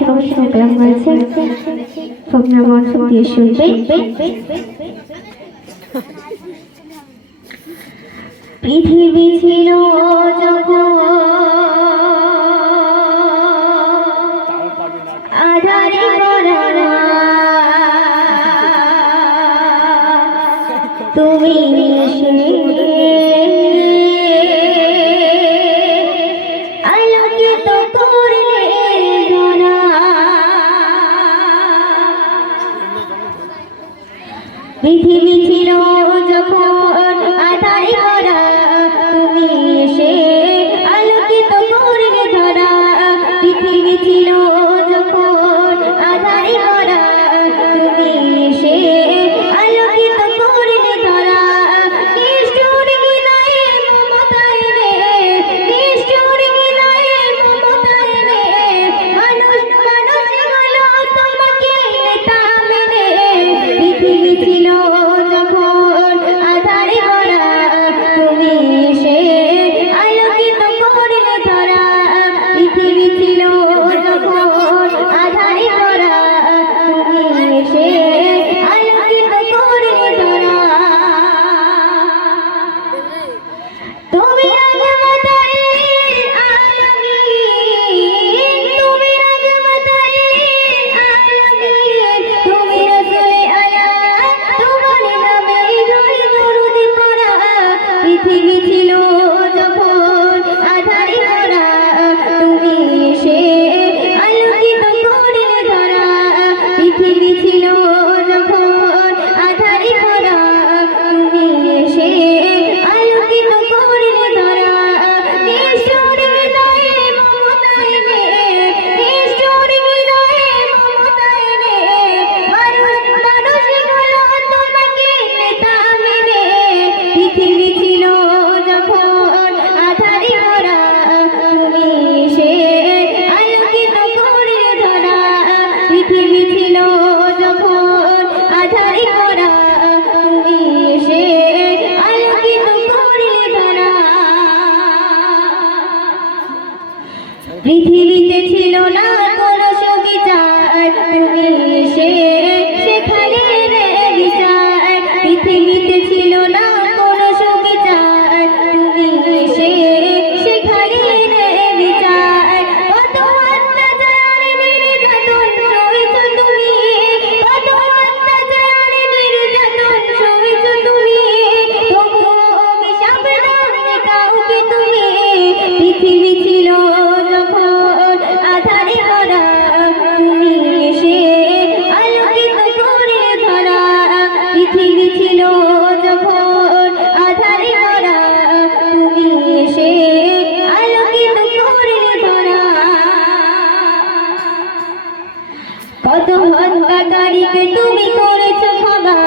সমস্যা কেমন আছে তোমরা মনোযোগ দিয়ে শুনবে। পৃথিবী ছিল যখন আধারে ভরা, তুমি আলোকিত করলে ধরা। পৃথিবী ছিল যখন আধারে ভরা, তুমি এসে আলোকিত করলে ধরা। পৃথিবী ছিল যখন আধারে ভরা, তুমি এসে আলোকিত করলে ধরা। নিষ্ঠুর হৃদয়ে মমতা এনে, নিষ্ঠুর হৃদয়ে মমতা এনে, মানুষ মানুষ হলো তোমাকে নেতা মেনে। পৃথিবী ছিল যখন আধারে ভরা, তুমি এসে আলোকিত করলে ধরা। পৃথিবী ছিল যখন আধারে ভরা, তুমি এসে আলোকিত করলে ধরা। তুমি রহমতুল আলামিন, তুমি রহমতুল আলামিন, তুমি রাসূলে আলা, তোমার নামে দরুদ পড়া। পৃথিবী ছিল যখন আধারে ভরা, তুমি এসে আলোকিত করলে ধরা। পৃথিবী ছিল যখন আধারে ভরা, তুমি এসে আলোকিত করলে ধরা। নিষ্ঠুর হৃদয়ে মমতা এনে, নিষ্ঠুর হৃদয়ে মমতা এনে, মানুষ মানুষ হলো তোমাকে নেতা মেনে। পৃথিবী ছিল যখন আধারে ভরা, তুমি এসে আলোকিত করলে ধরা। পৃথিবী ছিল যখন আধারে ভরা, তুমি এসে আলোকিত করলে ধরা। পৃথিবীতে ছিল না কোনো সুবিচার, তুমি এসে সেখানে রে বিচার। পৃথিবীতে ছিল না কোনো সুবিচার, তুমি এসে সেখানে রে বিচার। কত অত্যাচার নির্যাতন সয়েছ তুমি, কত অত্যাচার নির্যাতন সয়েছ তুমি, তবুও অভিশাপ দাওনি কাউকে তুমি। পৃথিবী ছিল যখন আধারে ভরা, তুমি এসে আলোকিত করলে ধরা। পৃথিবী ছিল যখন আধারে ভরা, তুমি এসে আলোকিত করলে ধরা। কত হত্যাকারীকে তুমি করেছো ক্ষমা,